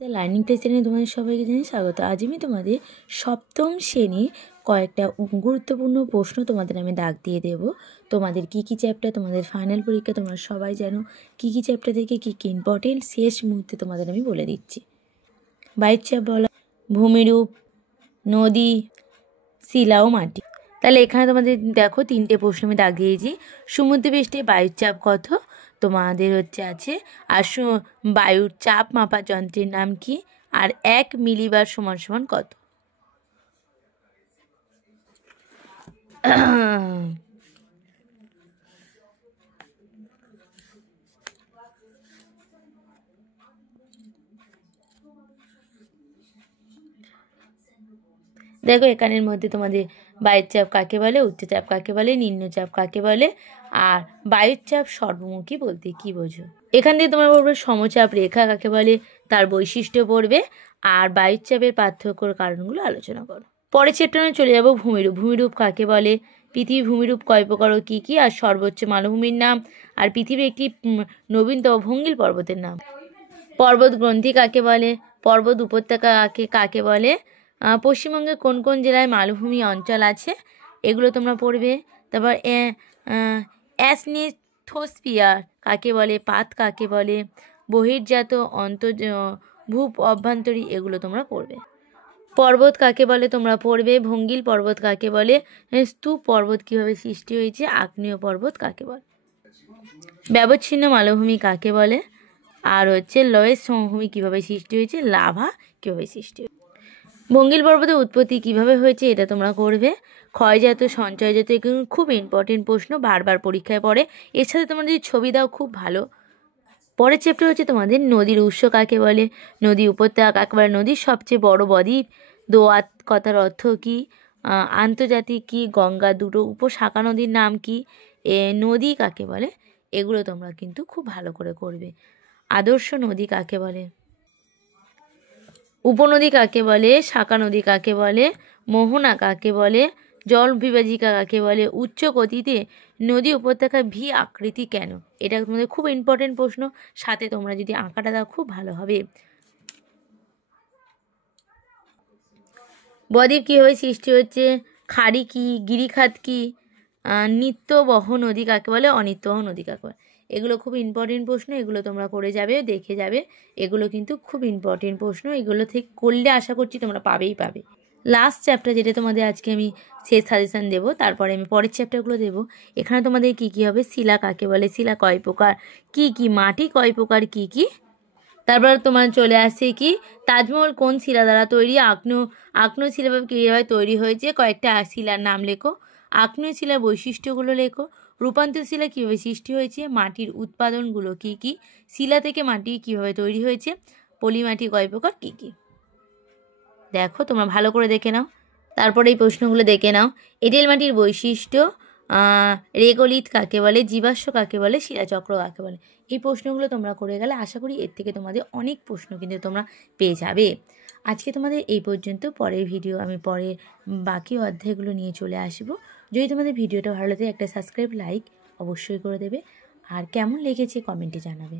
Learning test চ্যানেলে তোমাদের সবাইকে জানাই স্বাগত। আজ আমি তোমাদের সপ্তম শ্রেণীর কয়েকটা গুরুত্বপূর্ণ প্রশ্ন তোমাদের আমি দাগ দিয়ে দেব। তোমাদের কি কি চ্যাপ্টার, তোমাদের ফাইনাল পরীক্ষা তোমরা সবাই জানো কি কি চ্যাপ্টার থেকে কি কি ইম্পর্টেন্ট, শেষ মুহূর্তে তোমাদের আমি বলে দিচ্ছি। বায়ুর চাপ বলা, ভূমিরূপ, নদী, শিলা ও মাটি। তাহলে এখানে তোমাদের দেখো তিনটে প্রশ্ন আমি দাগ দিয়েছি। সমুদ্রপৃষ্ঠে বায়ুর চাপ কত? তোমাদের আছে আর বায়ুর চাপ মাপার যন্ত্রের নাম কি? আর 1 মিলিবার সমান সমান কত? দেখো এখানের মধ্যে তোমাদের বায়ুর চাপ কাকে বলে, উচ্চচাপ কাকে বলে, নিম্নচাপ কাকে বলে, আর বায়ুর চাপ সর্বমুখী বলতে কি বোঝো। এখান থেকে তোমার পড়বে সমচাপ রেখা কাকে বলে, তার বৈশিষ্ট্য পড়বে, আর বায়ুর চাপের পার্থক্যর কারণগুলো আলোচনা করো। পরের চ্যাপ্টারে চলে যাব ভূমিরূপ। ভূমিরূপ কাকে বলে, পৃথিবীর ভূমিরূপ কয় প্রকার ও কী কী, আর সর্বোচ্চ মালভূমির নাম, আর পৃথিবীর একটি নবীনতম ভঙ্গিল পর্বতের নাম। পর্বত গ্রন্থি কাকে বলে, পর্বত উপত্যকা কাকে বলে, পশ্চিমবঙ্গের কোন কোন জেলায় মালভূমি অঞ্চল আছে, এগুলো তোমরা পড়বে। তারপর অ্যাসনিথোস্ফিয়ার কাকে বলে, পাত কাকে বলে, বহির্জাত ভূ অভ্যন্তরী, এগুলো তোমরা পড়বে। পর্বত কাকে বলে তোমরা পড়বে। ভঙ্গিল পর্বত কাকে বলে, স্তূপ পর্বত কীভাবে সৃষ্টি হয়েছে, আগ্নেয় পর্বত কাকে বলে, ব্যবচ্ছিন্ন মালভূমি কাকে বলে, আর লয়েস সমভূমি কীভাবে সৃষ্টি হয়েছে, লাভা কীভাবে সৃষ্টি হয়েছে। ভঙ্গিল পর্বতের উৎপত্তি কীভাবে হয়েছে, এটা তোমরা করবে। ক্ষয়জাত সঞ্চয়জাত, এগুলো খুব ইম্পর্টেন্ট প্রশ্ন, বারবার পরীক্ষায় পড়ে। এর সাথে তোমরা যদি ছবি দাও খুব ভালো। পরের চ্যাপ্টার তোমাদের নদীর উৎস কাকে বলে, নদী উপত্যকা কাকে বলে, নদীর সবচেয়ে বড় বদ্বীপ, দোয়াত কথার অর্থ কী, আন্তর্জাতিক কী, গঙ্গা দুটো উপশাখা নদীর নাম কি, নদী কাকে বলে, এগুলো তোমরা কিন্তু খুব ভালো করে করবে। আদর্শ নদী কাকে বলে, উপনদী কাকে বলে, শাখা নদী কাকে বলে, মোহনা কাকে বলে, জল বিভাজিকা কাকে বলে, উচ্চ গতিতে নদী উপত্যকা ভি আকৃতি কেন, এটা তোমাদের খুব ইম্পর্টেন্ট প্রশ্ন। সাথে তোমরা যদি আঁকাটা দাও খুব ভালো হবে। বদ্বীপ কীভাবে সৃষ্টি হচ্ছে, খাড়ি কি, গিরিখাত কি, নিত্যবহ নদী কাকে বলে, অনিত্যবহ নদী কাকে বলে, এগুলো খুব ইম্পর্টেন্ট প্রশ্ন। এগুলো তোমরা করে যাবে, দেখে যাবে, এগুলো কিন্তু খুব ইম্পর্টেন্ট প্রশ্ন। এগুলো থেকে করলে আশা করছি তোমরা পাবেই পাবে। লাস্ট চ্যাপ্টার যেটা তোমাদের আজকে আমি শেষ সাজেশান দেবো, তারপরে আমি পরের চ্যাপ্টারগুলো দেবো। এখানে তোমাদের কি কি হবে, শিলা কাকে বলে, শিলা কয় প্রকার, কি কি মাটি কয় প্রকার, কি কি। তারপর তোমার চলে আসছে কি, তাজমহল কোন শিলা দ্বারা তৈরি, আগ্নেয় শিলা কীভাবে তৈরি হয়েছে, কয়েকটা শিলার নাম লেখো, আগ্নেয় শিলার বৈশিষ্ট্যগুলো লেখো, রূপান্তর শিলা কীভাবে সৃষ্টি হয়েছে, মাটির উৎপাদনগুলো কি কি, শিলা থেকে মাটি কীভাবে তৈরি হয়েছে, পলিমাটি কয় প্রকার, কী কী। দেখো তোমরা ভালো করে দেখে নাও। তারপরে এই প্রশ্নগুলো দেখে নাও। এঁটেল মাটির বৈশিষ্ট্য, রেগোলিথ কাকে বলে, জীবাশ্ম কাকে বলে, শিলাচক্র কাকে বলে। এই প্রশ্নগুলো তোমরা করে গেলে আশা করি এর থেকে তোমাদের অনেক প্রশ্ন কিন্তু তোমরা পেয়ে যাবে। আজকে তোমাদের এই পর্যন্ত। পরের ভিডিও আমি পরের বাকি অধ্যায়গুলো নিয়ে চলে আসব। যদি তোমাদের ভিডিওটা ভালো লাগে একটা সাবস্ক্রাইব, লাইক অবশ্যই করে দেবে, আর কেমন লেগেছে কমেন্টে জানাবে।